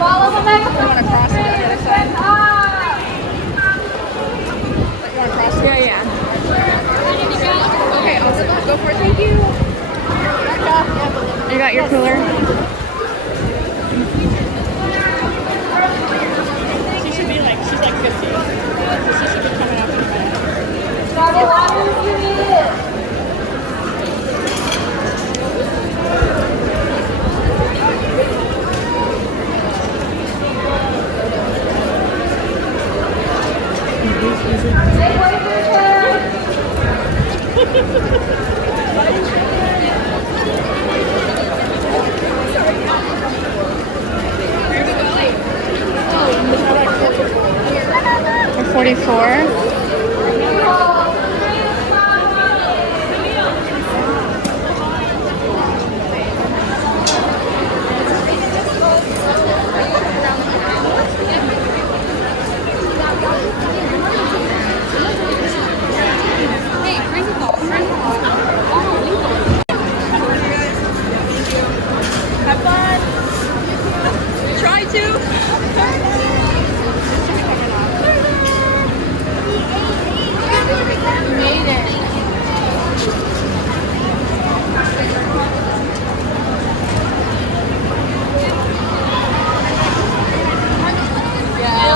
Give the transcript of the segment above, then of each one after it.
Follow the next You want to cross to the other side? You want to cross? Yeah. Okay, I'll go for it. Thank you. You got your cooler? She should be like, she's like 50. So she should be coming up in a minute. Grab a water if you need it. Hey, wait for your Oh, 44. have fun. Try to. You made it.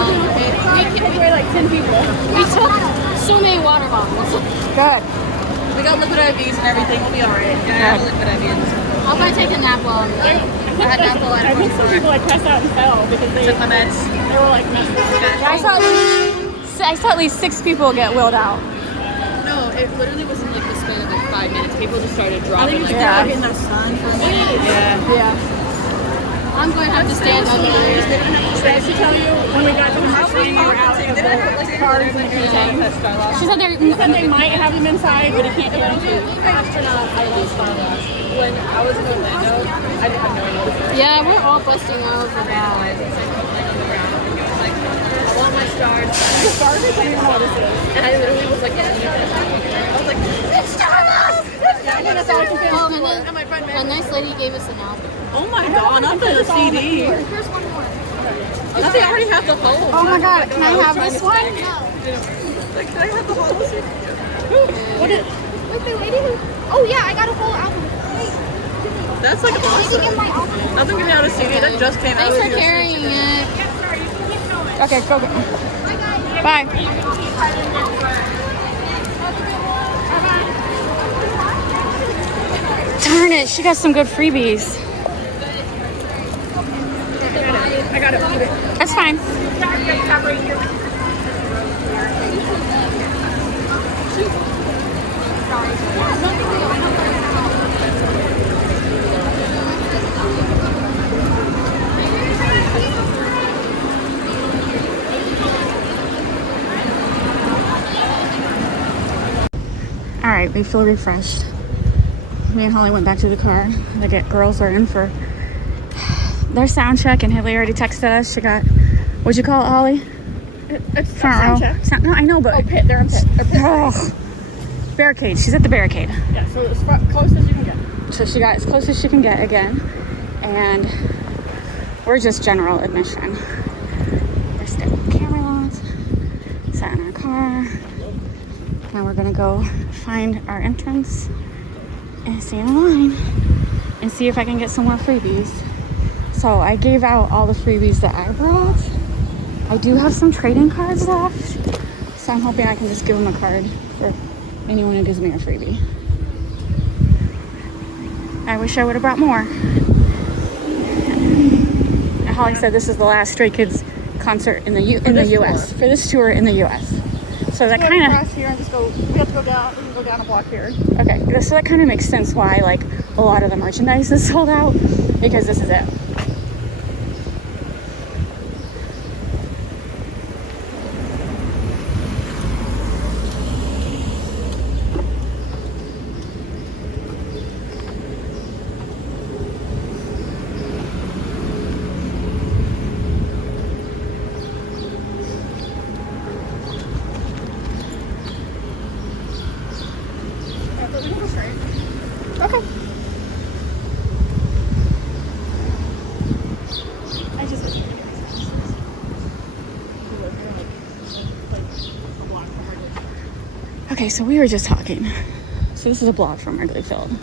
We're like 10 people. We took so many water bottles. Good. We got liquid IVs and everything. We'll be all right. Yeah, I have a liquid IV in this one. I'll probably take a nap while I'm there. I had an apple at I think some people like passed out and fell because they took my meds. were like messed up. I saw at least 6 people get wheeled out. No, it literally was in like the span of like 5 minutes. People just started I dropping. think Like, it's Yeah. getting the sun for a minute. yeah. I'm going to have to stand under there. Did I actually tell you when we got to the house we were out of the cars and everything? She said they're He said they might have him inside, but he can't get him. Astronaut, I love Star Wars. When I was in Orlando, I didn't have no idea. Yeah, we're all busting over now. I want my stars. The stars, I don't even know what this is. And I literally was like, I was like, it's Star Wars! Yeah, I think that's all I can finish. Oh, and then a nice lady gave us an album. Oh my god, not the CD. Here's one more. I thought they already have the whole. Oh my god, can I have this one? Like, can I have the whole CD? What is Wait, the lady who... Oh, yeah, I got a whole album. Wait, That's like lady awesome. get my album. Nothing giving out a CD that just came out. Thanks for carrying it. Okay, go. Bye. Darn it, she got some good freebies. I got it. That's fine. All right, we feel refreshed. Me and Holly went back to the car. The girls are in for their sound check, and Haley already texted us. She got, what'd you call it, Holly? It's Front row. No, I know, but Oh, pit. They're in pit. They're pit. oh, barricade. She's at the barricade, Yeah, so it's close as you can get. so she got as close as she can get again, and we're just general admission. We're staying with Camelot, sat in our car. Now we're gonna go find our entrance and stand in line and see if I can get some more freebies. So I gave out all the freebies that I brought. I do have some trading cards left, so I'm hoping I can just give them a card for anyone who gives me a freebie. I wish I would have brought more. Holly said this is the last Stray Kids concert in the U.S. for this tour in the U.S. So that kind of Cross here and just go. We have to go down. We can go down a block here. okay. So that kind of makes sense why like a lot of the merchandise is sold out, because this is it. Okay. Okay, so we were just talking. So this is a blog from Wrigleyfield,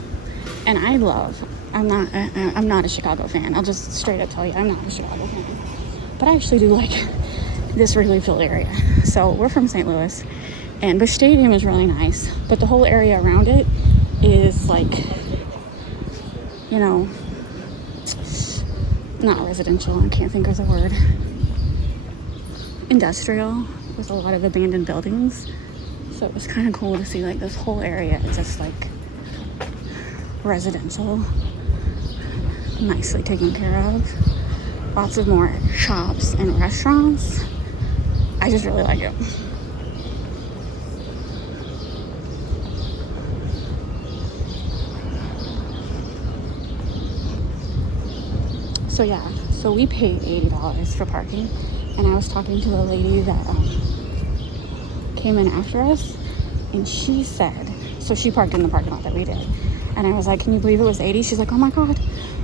and I'm not a Chicago fan. I'll just straight up tell you, I'm not a Chicago fan. But I actually do like this Wrigleyfield area. So we're from St. Louis, and Busch Stadium is really nice, but the whole area around it is like, you know, not residential, I can't think of the word. Industrial, with a lot of abandoned buildings. So it was kind of cool to see like this whole area is just like residential, nicely taken care of. Lots of more shops and restaurants. I just really like it. So yeah, so we paid $80 for parking, and I was talking to a lady that came in after us, and she said, so she parked in the parking lot that we did, and I was like, can you believe it was $80? She's like, oh my god,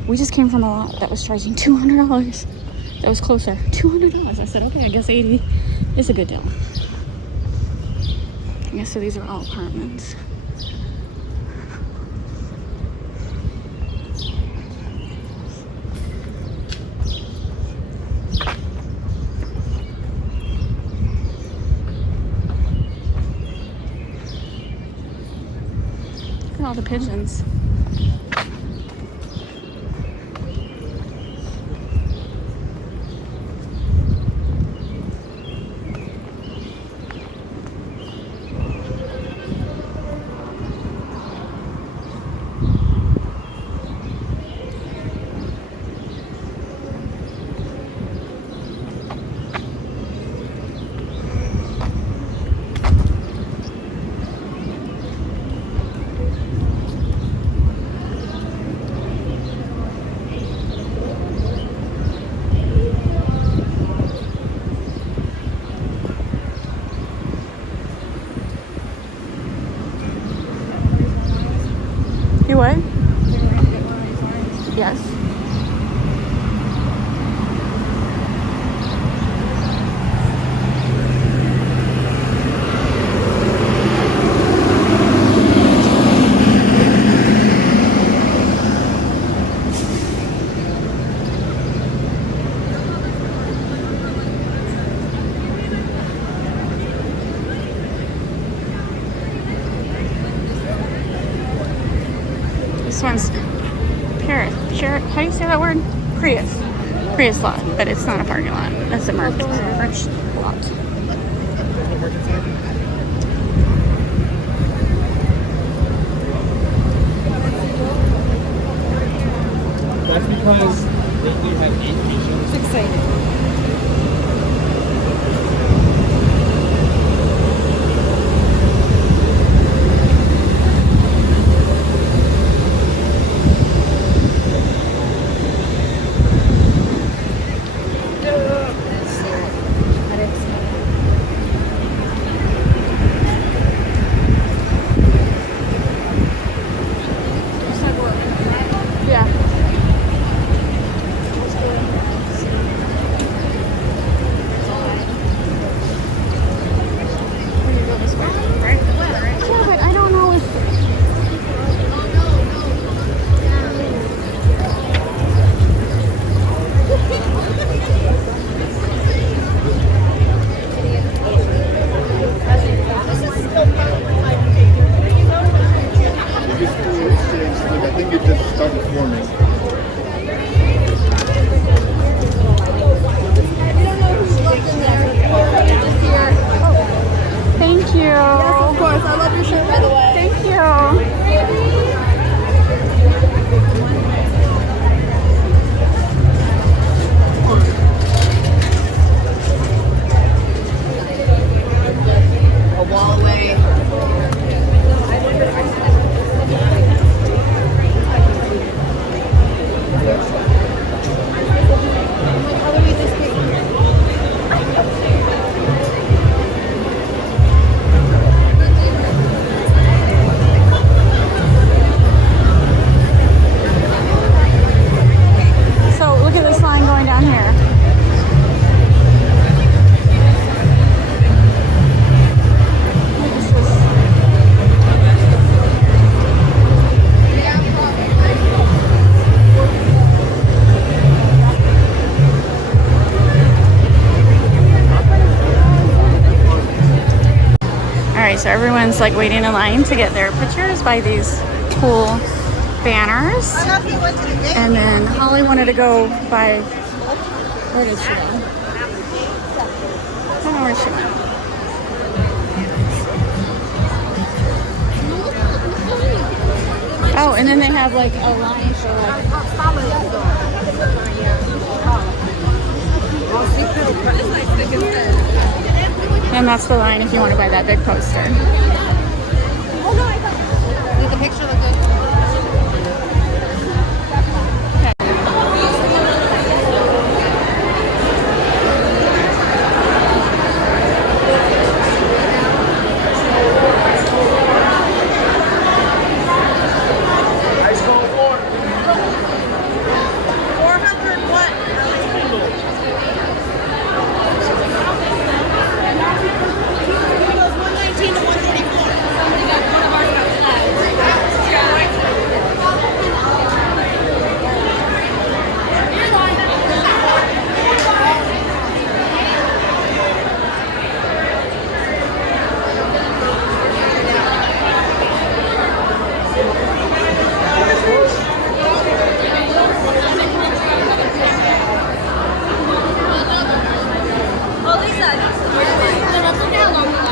we just came from a lot that was charging $200. That was closer, $200. I said, okay, I guess 80 is a good deal. I guess so. These are all apartments. Look at all the pigeons. You what? Yes. This one's Paris. How do you say that word? Prius lot, but it's not a parking lot. That's a merch lot. That's because they have 8 patients. It's exciting. Yeah. So everyone's like waiting in line to get their pictures by these cool banners. And then Holly wanted to go by, where did she go? I don't know where she went. Oh, and then they have like a line for like, and that's the line if you want to buy that big poster.